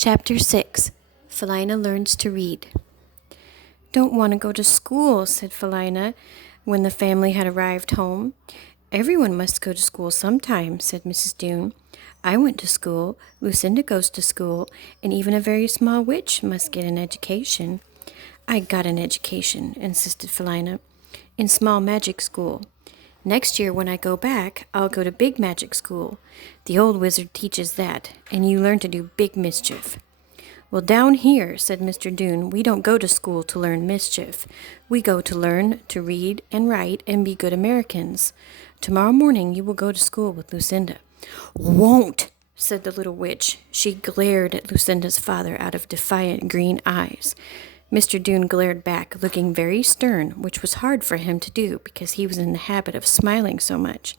Chapter 6. Felina Learns to Read. "Don't want to go to school," said Felina when the family had arrived home. "Everyone must go to school sometime," said Mrs. Doone. "I went to school, Lucinda goes to school, and even a very small witch must get an education." "I got an education," insisted Felina, "in small magic school. Next year when I go back, I'll go to big magic school. The old wizard teaches that, and you learn to do big mischief." "Well, down here," said Mr. Doone, "we don't go to school to learn mischief. We go to learn to read and write and be good Americans. Tomorrow morning you will go to school with Lucinda." "Won't," said the little witch. She glared at Lucinda's father out of defiant green eyes. Mr. Doone glared back, looking very stern, which was hard for him to do because he was in the habit of smiling so much.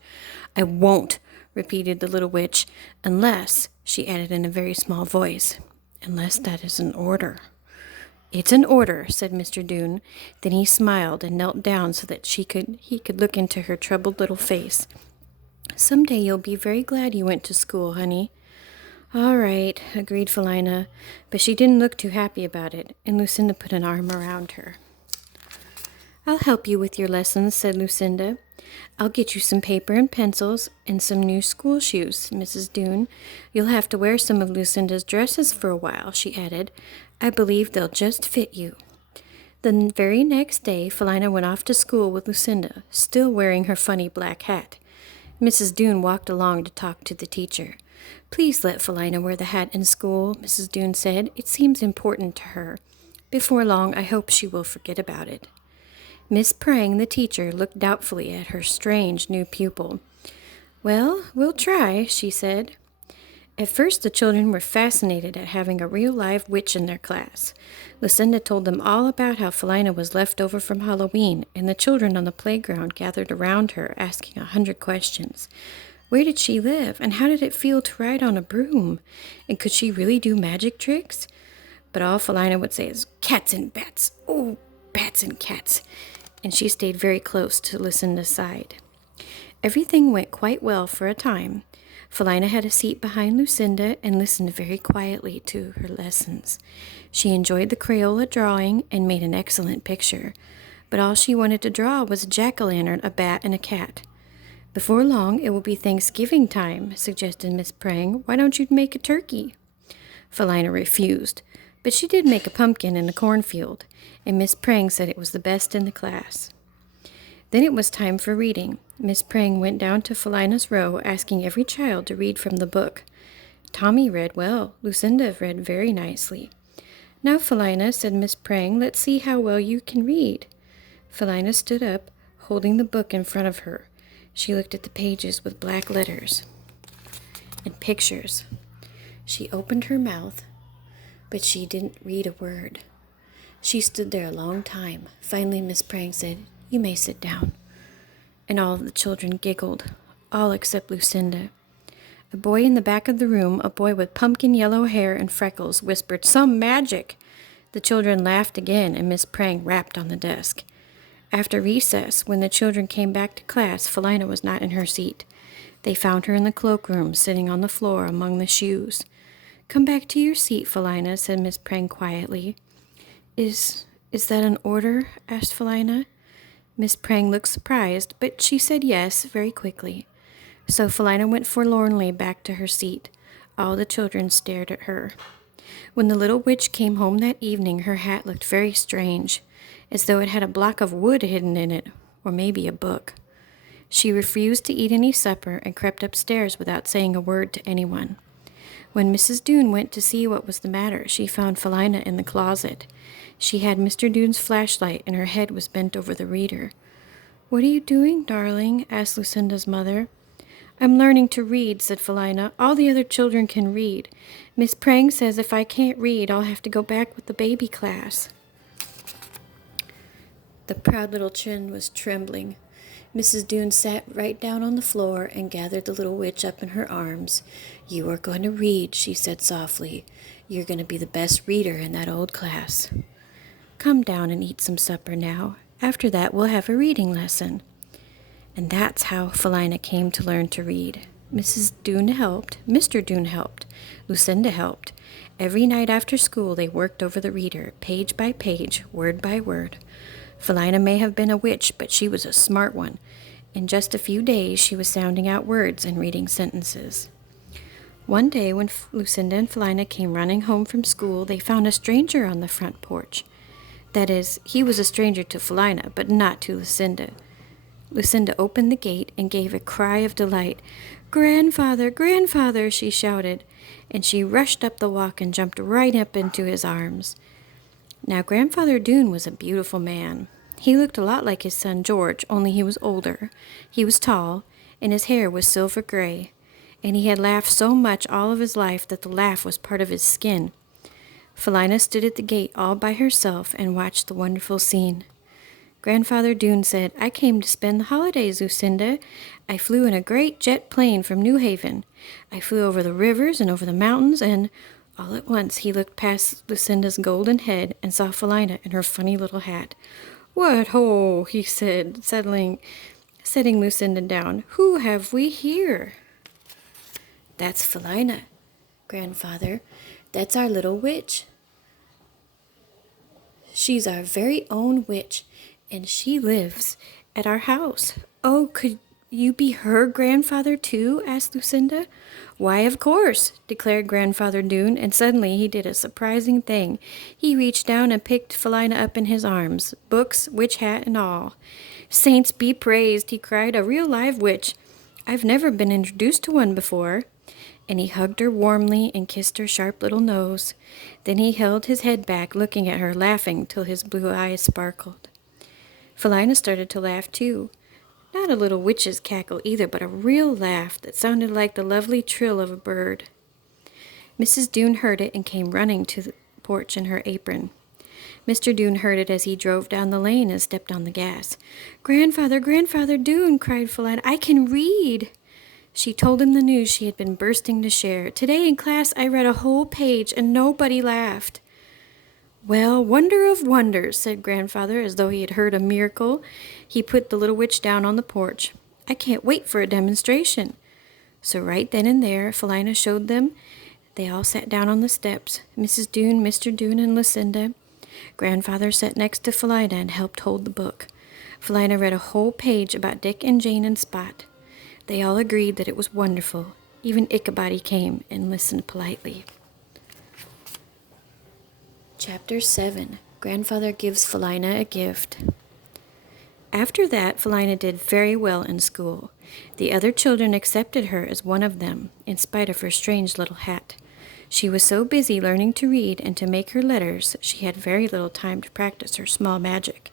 "I won't," repeated the little witch, "unless," she added in a very small voice, "unless that is an order." "It's an order," said Mr. Doone. Then he smiled and knelt down so that he could look into her troubled little face. "Someday you'll be very glad you went to school, honey." "All right," agreed Felina, but she didn't look too happy about it, and Lucinda put an arm around her. "I'll help you with your lessons," said Lucinda. "I'll get you some paper and pencils and some new school shoes, Mrs. Doone. You'll have to wear some of Lucinda's dresses for a while," she added. "I believe they'll just fit you." The very next day, Felina went off to school with Lucinda, still wearing her funny black hat. Mrs. Doone walked along to talk to the teacher. "Please let Felina wear the hat in school," Mrs. Doone said. "It seems important to her. Before long, I hope she will forget about it." Miss Prang, the teacher, looked doubtfully at her strange new pupil. "Well, we'll try," she said. At first, the children were fascinated at having a real live witch in their class. Lucinda told them all about how Felina was left over from Halloween, and the children on the playground gathered around her, asking 100 questions. Where did she live, and how did it feel to ride on a broom? And could she really do magic tricks? But all Felina would say is, "Cats and bats! Oh, bats and cats!" And she stayed very close to Lucinda's side. Everything went quite well for a time. Felina had a seat behind Lucinda and listened very quietly to her lessons. She enjoyed the Crayola drawing and made an excellent picture, but all she wanted to draw was a jack-o'-lantern, a bat, and a cat. "Before long, it will be Thanksgiving time," suggested Miss Prang. "Why don't you make a turkey?" Felina refused, but she did make a pumpkin in a cornfield, and Miss Prang said it was the best in the class. Then it was time for reading. Miss Prang went down to Felina's row, asking every child to read from the book. Tommy read well. Lucinda read very nicely. "Now, Felina," said Miss Prang, "let's see how well you can read." Felina stood up, holding the book in front of her. She looked at the pages with black letters and pictures. She opened her mouth, but she didn't read a word. She stood there a long time. Finally, Miss Prang said, "You may sit down." And all of the children giggled, all except Lucinda. A boy in the back of the room, a boy with pumpkin yellow hair and freckles, whispered, "Some magic!" The children laughed again, and Miss Prang rapped on the desk. After recess, when the children came back to class, Felina was not in her seat. They found her in the cloakroom, sitting on the floor among the shoes. "Come back to your seat, Felina," said Miss Prang quietly. Is that an order?" asked Felina. Miss Prang looked surprised, but she said yes very quickly. So Felina went forlornly back to her seat. All the children stared at her. When the little witch came home that evening, her hat looked very strange, as though it had a block of wood hidden in it, or maybe a book. She refused to eat any supper and crept upstairs without saying a word to anyone. When Mrs. Doone went to see what was the matter, she found Felina in the closet. She had Mr. Doone's flashlight, and her head was bent over the reader. "What are you doing, darling?" asked Lucinda's mother. "I'm learning to read," said Felina. "All the other children can read. Miss Prang says if I can't read, I'll have to go back with the baby class." The proud little chin was trembling. Mrs. Doone sat right down on the floor and gathered the little witch up in her arms. "You are going to read," she said softly. "You're going to be the best reader in that old class. Come down and eat some supper now. After that, we'll have a reading lesson." And that's how Felina came to learn to read. Mrs. Doone helped. Mr. Doone helped. Lucinda helped. Every night after school they worked over the reader, page by page, word by word. Felina may have been a witch, but she was a smart one. In just a few days she was sounding out words and reading sentences. One day when Lucinda and Felina came running home from school, they found a stranger on the front porch. That is, he was a stranger to Felina, but not to Lucinda. Lucinda opened the gate and gave a cry of delight. "Grandfather, grandfather," she shouted, and she rushed up the walk and jumped right up into his arms. Now, Grandfather Doone was a beautiful man. He looked a lot like his son George, only he was older. He was tall, and his hair was silver gray, and he had laughed so much all of his life that the laugh was part of his skin. Felina stood at the gate all by herself and watched the wonderful scene. Grandfather Doone said, "I came to spend the holidays, Lucinda. I flew in a great jet plane from New Haven. I flew over the rivers and over the mountains, and all at once he looked past Lucinda's golden head and saw Felina in her funny little hat. "What ho!" he said, setting Lucinda down. "Who have we here?" "That's Felina, Grandfather. That's our little witch. She's our very own witch, and she lives at our house." "Oh, could you be her grandfather too?" asked Lucinda. "Why, of course," declared Grandfather Doone, and suddenly he did a surprising thing. He reached down and picked Felina up in his arms, books, witch hat, and all. "Saints be praised," he cried, "a real live witch. I've never been introduced to one before." And he hugged her warmly and kissed her sharp little nose. Then he held his head back, looking at her, laughing till his blue eyes sparkled. Felina started to laugh too. Not a little witch's cackle either, but a real laugh that sounded like the lovely trill of a bird. Mrs. Doone heard it and came running to the porch in her apron. Mr. Doone heard it as he drove down the lane and stepped on the gas. "Grandfather, Grandfather Doone," cried Felina, "I can read." She told him the news she had been bursting to share. "Today in class I read a whole page and nobody laughed." "Well, wonder of wonders," said Grandfather, as though he had heard a miracle. He put the little witch down on the porch. "I can't wait for a demonstration." So right then and there, Felina showed them. They all sat down on the steps, Mrs. Doone, Mr. Doone, and Lucinda. Grandfather sat next to Felina and helped hold the book. Felina read a whole page about Dick and Jane and Spot. They all agreed that it was wonderful. Even Ichabod came and listened politely. Chapter 7. Grandfather gives Felina a gift. After that, Felina did very well in school. The other children accepted her as one of them, in spite of her strange little hat. She was so busy learning to read and to make her letters, she had very little time to practice her small magic.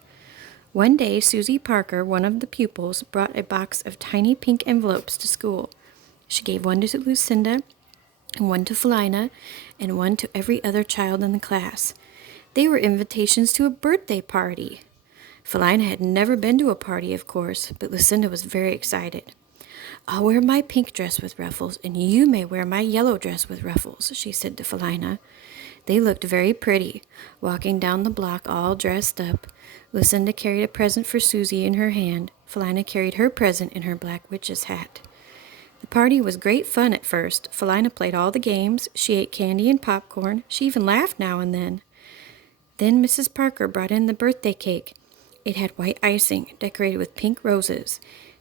One day, Susie Parker, one of the pupils, brought a box of tiny pink envelopes to school. She gave one to Lucinda, and one to Felina, and one to every other child in the class. They were invitations to a birthday party. Felina had never been to a party, of course, but Lucinda was very excited. "I'll wear my pink dress with ruffles, and you may wear my yellow dress with ruffles," she said to Felina. They looked very pretty, walking down the block all dressed up. Lucinda carried a present for Susie in her hand. Felina carried her present in her black witch's hat. The party was great fun at first. Felina played all the games. She ate candy and popcorn. She even laughed now and then. Then Mrs. Parker brought in the birthday cake. It had white icing, decorated with pink roses.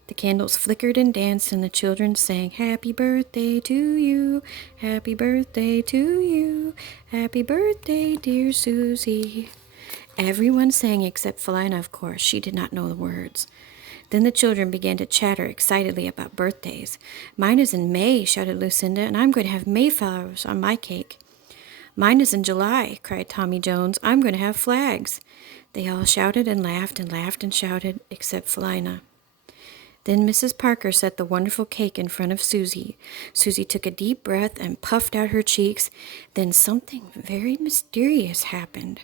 The candles flickered and danced, and the children sang, "Happy birthday to you, happy birthday to you, happy birthday, dear Susie." Everyone sang except Felina, of course. She did not know the words. Then the children began to chatter excitedly about birthdays. "Mine is in May," shouted Lucinda, "and I'm going to have mayflowers on my cake." "Mine is in July," cried Tommy Jones. "I'm going to have flags." They all shouted and laughed and shouted, except Felina. Then Mrs. Parker set the wonderful cake in front of Susie. Susie took a deep breath and puffed out her cheeks. Then something very mysterious happened.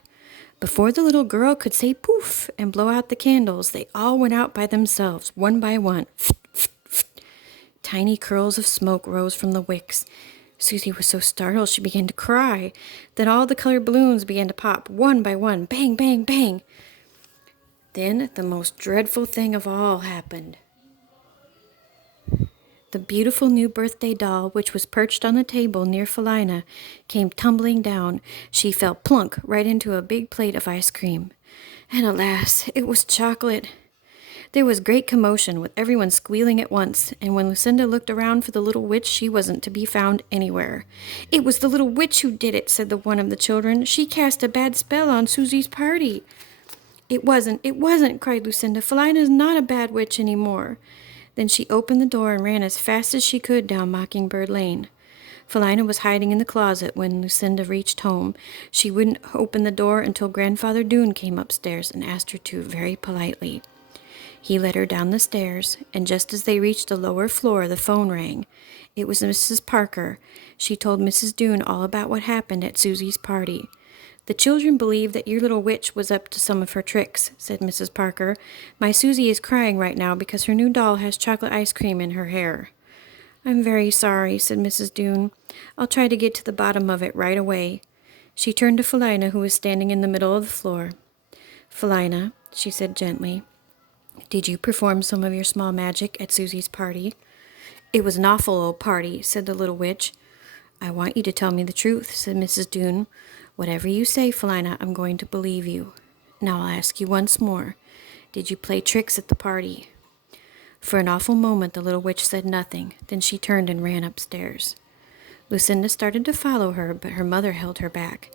Before the little girl could say poof and blow out the candles, they all went out by themselves, one by one. Tiny curls of smoke rose from the wicks. Susie was so startled she began to cry. Then all the colored balloons began to pop, one by one, bang, bang, bang. Then the most dreadful thing of all happened. The beautiful new birthday doll, which was perched on the table near Felina, came tumbling down. She fell plunk right into a big plate of ice cream. And alas, it was chocolate. There was great commotion, with everyone squealing at once, and when Lucinda looked around for the little witch, she wasn't to be found anywhere. "It was the little witch who did it," said one of the children. "She cast a bad spell on Susie's party." It wasn't," cried Lucinda. "Felina's not a bad witch any more." Then she opened the door and ran as fast as she could down Mockingbird Lane. Felina was hiding in the closet when Lucinda reached home. She wouldn't open the door until Grandfather Doone came upstairs and asked her to very politely. He led her down the stairs, and just as they reached the lower floor, the phone rang. It was Mrs. Parker. She told Mrs. Doone all about what happened at Susie's party. "The children believe that your little witch was up to some of her tricks," said Mrs. Parker. "My Susie is crying right now because her new doll has chocolate ice cream in her hair." "I'm very sorry," said Mrs. Doone. "I'll try to get to the bottom of it right away." She turned to Felina, who was standing in the middle of the floor. "Felina," she said gently, "did you perform some of your small magic at Susie's party?" "It was an awful old party," said the little witch. "I want you to tell me the truth," said Mrs. Doone. "Whatever you say, Felina, I'm going to believe you. Now I'll ask you once more. Did you play tricks at the party?" For an awful moment the little witch said nothing. Then she turned and ran upstairs. Lucinda started to follow her, but her mother held her back.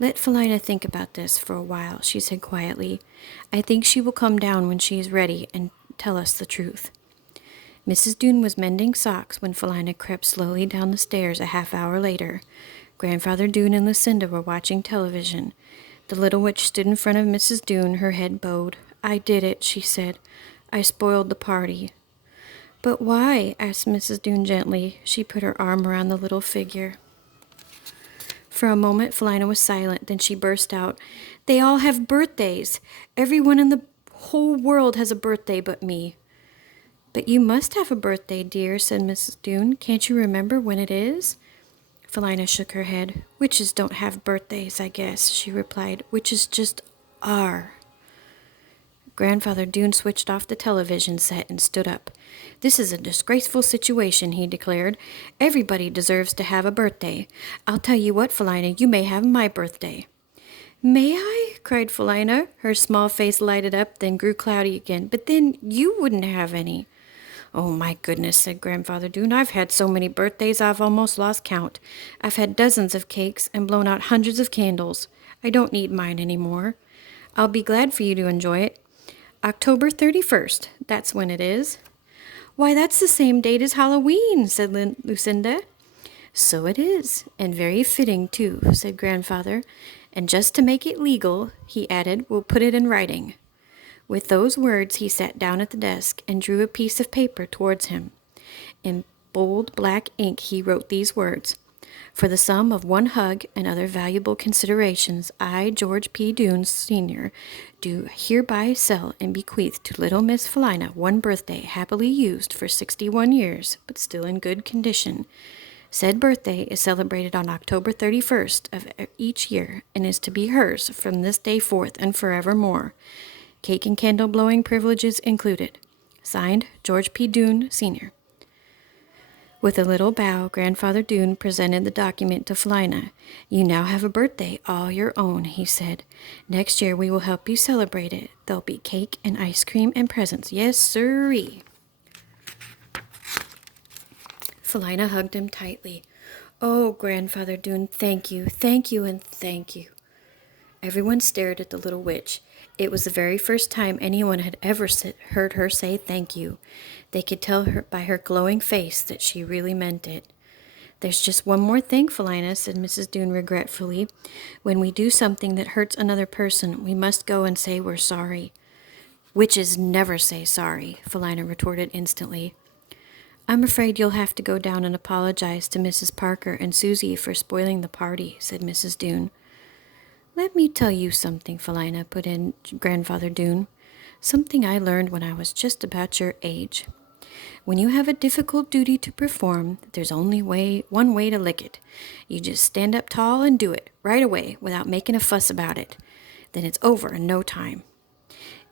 "Let Felina think about this for a while," she said quietly. "I think she will come down when she is ready and tell us the truth." Mrs. Doone was mending socks when Felina crept slowly down the stairs a half hour later. Grandfather Doone and Lucinda were watching television. The little witch stood in front of Mrs. Doone, her head bowed. "I did it," she said. "I spoiled the party." "But why?" asked Mrs. Doone gently. She put her arm around the little figure. For a moment Felina was silent. Then she burst out, "They all have birthdays. Everyone in the whole world has a birthday but me." "But you must have a birthday, dear," said Mrs. Doone. "Can't you remember when it is?" Felina shook her head. "Witches don't have birthdays, I guess," she replied. "Witches just are." Grandfather Doone switched off the television set and stood up. "This is a disgraceful situation," he declared. "Everybody deserves to have a birthday. I'll tell you what, Felina, you may have my birthday." "May I?" cried Felina. Her small face lighted up, then grew cloudy again. "But then you wouldn't have any." "Oh, my goodness," said Grandfather Doone. "I've had so many birthdays I've almost lost count. I've had dozens of cakes and blown out hundreds of candles. I don't need mine any more. I'll be glad for you to enjoy it. October 31st, that's when it is." "Why, that's the same date as Halloween," said Lucinda. "So it is, and very fitting, too," said Grandfather. "And just to make it legal," he added, "we'll put it in writing." With those words, he sat down at the desk and drew a piece of paper towards him. In bold black ink, he wrote these words: "For the sum of one hug and other valuable considerations, I, George P. Doone, Sr., do hereby sell and bequeath to little Miss Felina one birthday happily used for 61 years, but still in good condition. Said birthday is celebrated on October 31st of each year and is to be hers from this day forth and forevermore. Cake and candle blowing privileges included. Signed, George P. Doone, Sr." With a little bow, Grandfather Doone presented the document to Felina. "You now have a birthday all your own," he said. "Next year we will help you celebrate it. There'll be cake and ice cream and presents. Yes, sirree." Felina hugged him tightly. "Oh, Grandfather Doone, thank you, and thank you." Everyone stared at the little witch. It was the very first time anyone had ever heard her say thank you. They could tell her by her glowing face that she really meant it. "There's just one more thing, Felina," said Mrs. Doone regretfully. "When we do something that hurts another person, we must go and say we're sorry." "Witches never say sorry," Felina retorted instantly. "I'm afraid you'll have to go down and apologize to Mrs. Parker and Susie for spoiling the party," said Mrs. Doone. "Let me tell you something, Felina," put in Grandfather Doone. "Something I learned when I was just about your age. When you have a difficult duty to perform, there's only one way to lick it. You just stand up tall and do it, right away, without making a fuss about it. Then it's over in no time.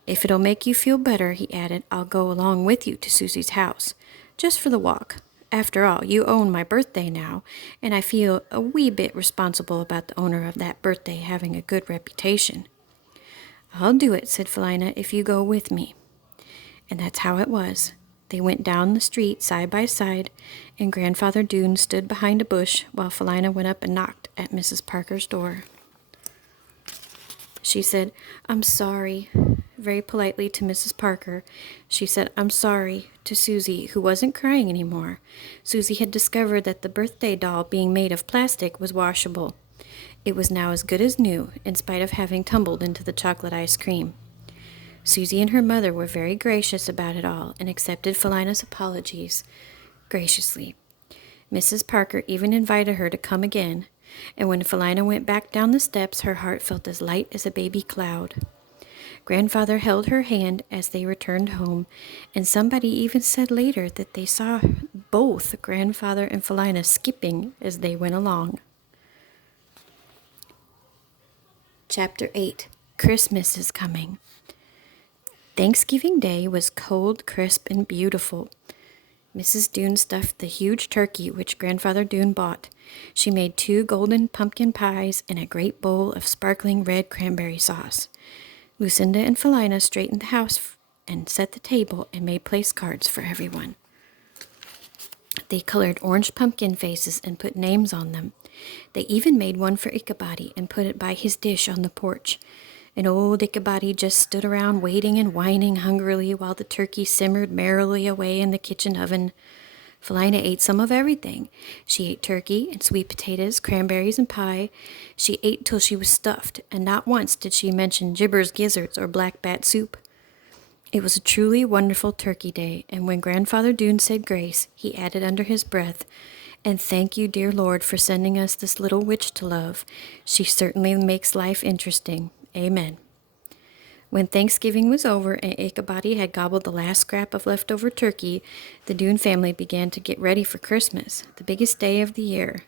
If it'll make you feel better," he added, "I'll go along with you to Susie's house. just for the walk. After all, you own my birthday now, and I feel a wee bit responsible about the owner of that birthday having a good reputation." "I'll do it," said Felina, "if you go with me." And that's how it was. They went down the street side by side, and Grandfather Doone stood behind a bush while Felina went up and knocked at Mrs. Parker's door. She said, "I'm sorry," very politely to Mrs. Parker. She said, "I'm sorry," to Susie, who wasn't crying anymore. Susie had discovered that the birthday doll, being made of plastic, was washable. It was now as good as new, in spite of having tumbled into the chocolate ice cream. Susie and her mother were very gracious about it all and accepted Felina's apologies graciously. Mrs. Parker even invited her to come again, and when Felina went back down the steps, her heart felt as light as a baby cloud. Grandfather held her hand as they returned home, and somebody even said later that they saw both Grandfather and Felina skipping as they went along. Chapter 8. Christmas is Coming. Thanksgiving Day was cold, crisp, and beautiful. Mrs. Doone stuffed the huge turkey which Grandfather Doone bought. She made 2 golden pumpkin pies and a great bowl of sparkling red cranberry sauce. Lucinda and Felina straightened the house and set the table and made place cards for everyone. They colored orange pumpkin faces and put names on them. They even made one for Ichabod and put it by his dish on the porch. And old Ichabod just stood around waiting and whining hungrily while the turkey simmered merrily away in the kitchen oven. Felina ate some of everything. She ate turkey and sweet potatoes, cranberries and pie. She ate till she was stuffed, and not once did she mention Jibber's gizzards or black bat soup. It was a truly wonderful turkey day, and when Grandfather Doone said grace, he added under his breath, "And thank you, dear Lord, for sending us this little witch to love. She certainly makes life interesting. Amen." When Thanksgiving was over and Ichabod had gobbled the last scrap of leftover turkey, the Doone family began to get ready for Christmas, the biggest day of the year.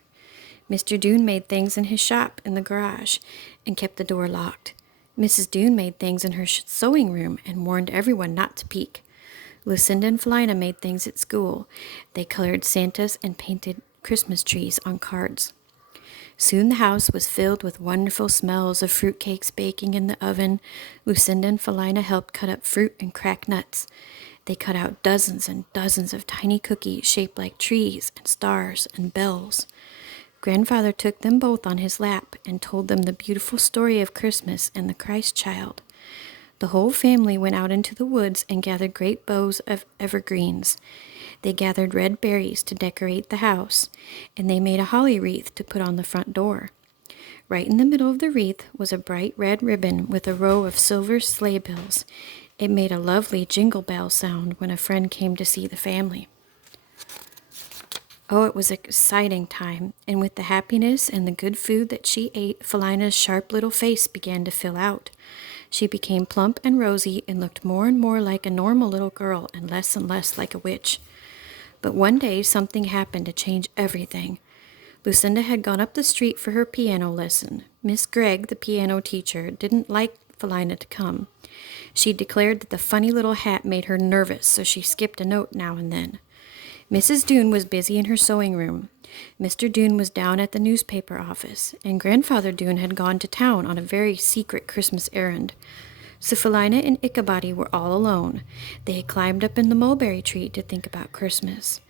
Mr. Doone made things in his shop in the garage and kept the door locked. Mrs. Doone made things in her sewing room and warned everyone not to peek. Lucinda and Felina made things at school. They colored Santas and painted Christmas trees on cards. Soon the house was filled with wonderful smells of fruitcakes baking in the oven. Lucinda and Felina helped cut up fruit and crack nuts. They cut out dozens and dozens of tiny cookies shaped like trees and stars and bells. Grandfather took them both on his lap and told them the beautiful story of Christmas and the Christ child. The whole family went out into the woods and gathered great boughs of evergreens. They gathered red berries to decorate the house, and they made a holly wreath to put on the front door. Right in the middle of the wreath was a bright red ribbon with a row of silver sleigh bells. It made a lovely jingle bell sound when a friend came to see the family. Oh, it was an exciting time, and with the happiness and the good food that she ate, Felina's sharp little face began to fill out. She became plump and rosy and looked more and more like a normal little girl and less like a witch. But one day something happened to change everything. Lucinda had gone up the street for her piano lesson. Miss Gregg, the piano teacher, didn't like Felina to come. She declared that the funny little hat made her nervous, so she skipped a note now and then. Mrs. Doone was busy in her sewing room. Mr. Doone was down at the newspaper office, and Grandfather Doone had gone to town on a very secret Christmas errand. So Felina and Ichabod were all alone. They had climbed up in the mulberry tree to think about Christmas.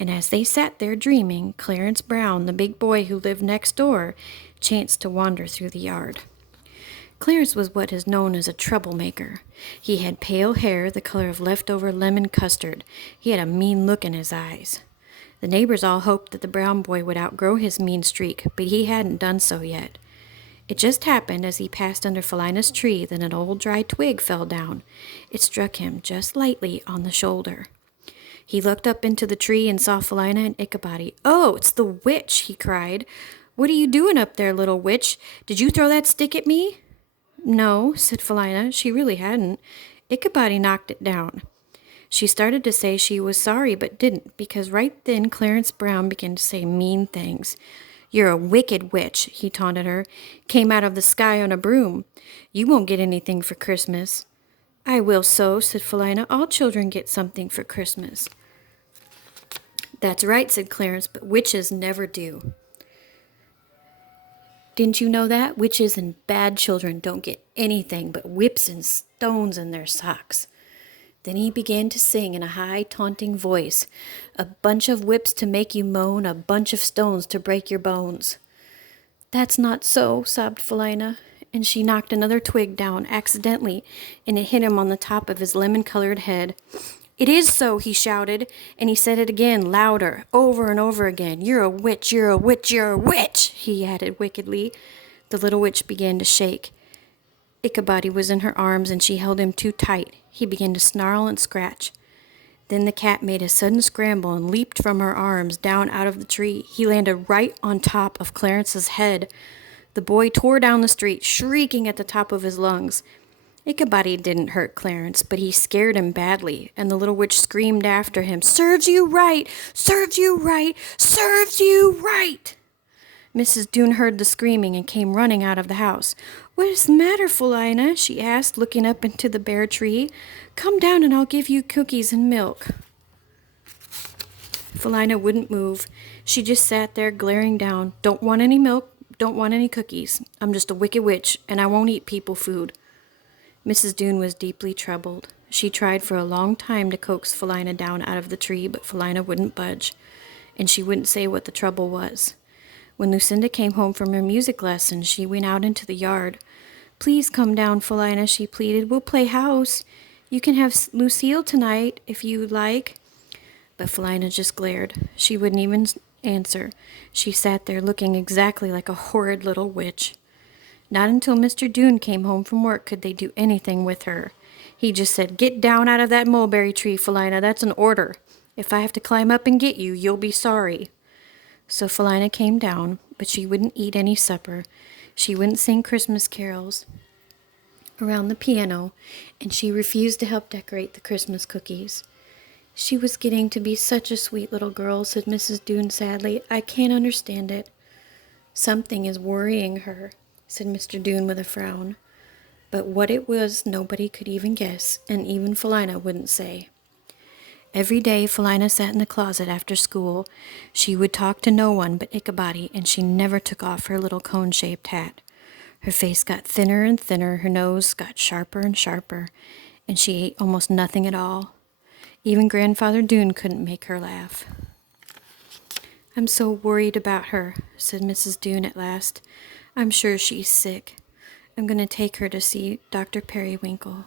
And as they sat there dreaming, Clarence Brown, the big boy who lived next door, chanced to wander through the yard. Clarence was what is known as a troublemaker. He had pale hair the color of leftover lemon custard. He had a mean look in his eyes. The neighbors all hoped that the brown boy would outgrow his mean streak, but he hadn't done so yet. It just happened as he passed under Felina's tree that an old dry twig fell down. It struck him just lightly on the shoulder. He looked up into the tree and saw Felina and Ichabod. "Oh, it's the witch!" he cried. "What are you doing up there, little witch? Did you throw that stick at me?" "No," said Felina. She really hadn't. Ichabod knocked it down. She started to say she was sorry, but didn't, because right then Clarence Brown began to say mean things. "You're a wicked witch," he taunted her. "Came out of the sky on a broom. You won't get anything for Christmas." "I will so," said Felina. "All children get something for Christmas." That's right, said Clarence, but witches never do. Didn't you know that? Witches and bad children don't get anything but whips and stones in their socks. Then he began to sing in a high, taunting voice, "A bunch of whips to make you moan, a bunch of stones to break your bones." "That's not so," sobbed Felina, and she knocked another twig down accidentally, and it hit him on the top of his lemon-colored head. "It is so," he shouted, and he said it again, louder, over and over again. "You're a witch, you're a witch, you're a witch," he added wickedly. The little witch began to shake. Ichabod was in her arms, and she held him too tight. He began to snarl and scratch. Then the cat made a sudden scramble and leaped from her arms down out of the tree. He landed right on top of Clarence's head. The boy tore down the street, shrieking at the top of his lungs. Ichabod didn't hurt Clarence, but he scared him badly, and the little witch screamed after him, "Serves you right! Serves you right! Serves you right!" Mrs. Doone heard the screaming and came running out of the house. "What is the matter, Felina?" she asked, looking up into the bare tree. "Come down and I'll give you cookies and milk." Felina wouldn't move. She just sat there glaring down. "Don't want any milk, don't want any cookies. I'm just a wicked witch, and I won't eat people food." Mrs. Doone was deeply troubled. She tried for a long time to coax Felina down out of the tree, but Felina wouldn't budge, and she wouldn't say what the trouble was. When Lucinda came home from her music lesson, she went out into the yard. "Please come down, Felina," she pleaded. "We'll play house. You can have Lucille tonight, if you like." But Felina just glared. She wouldn't even answer. She sat there looking exactly like a horrid little witch. Not until Mr. Doone came home from work could they do anything with her. He just said, "Get down out of that mulberry tree, Felina. That's an order. If I have to climb up and get you, you'll be sorry." So Felina came down, but she wouldn't eat any supper. She wouldn't sing Christmas carols around the piano, and she refused to help decorate the Christmas cookies. "She was getting to be such a sweet little girl," said Mrs. Doone sadly. "I can't understand it." "Something is worrying her," said Mr. Doone with a frown. But what it was nobody could even guess, and even Felina wouldn't say. Every day Felina sat in the closet after school. She would talk to no one but Ichabod, and she never took off her little cone-shaped hat. Her face got thinner and thinner, her nose got sharper and sharper, and she ate almost nothing at all. Even Grandfather Doone couldn't make her laugh. "I'm so worried about her," said Mrs. Doone at last. "I'm sure she's sick. I'm going to take her to see Dr. Periwinkle."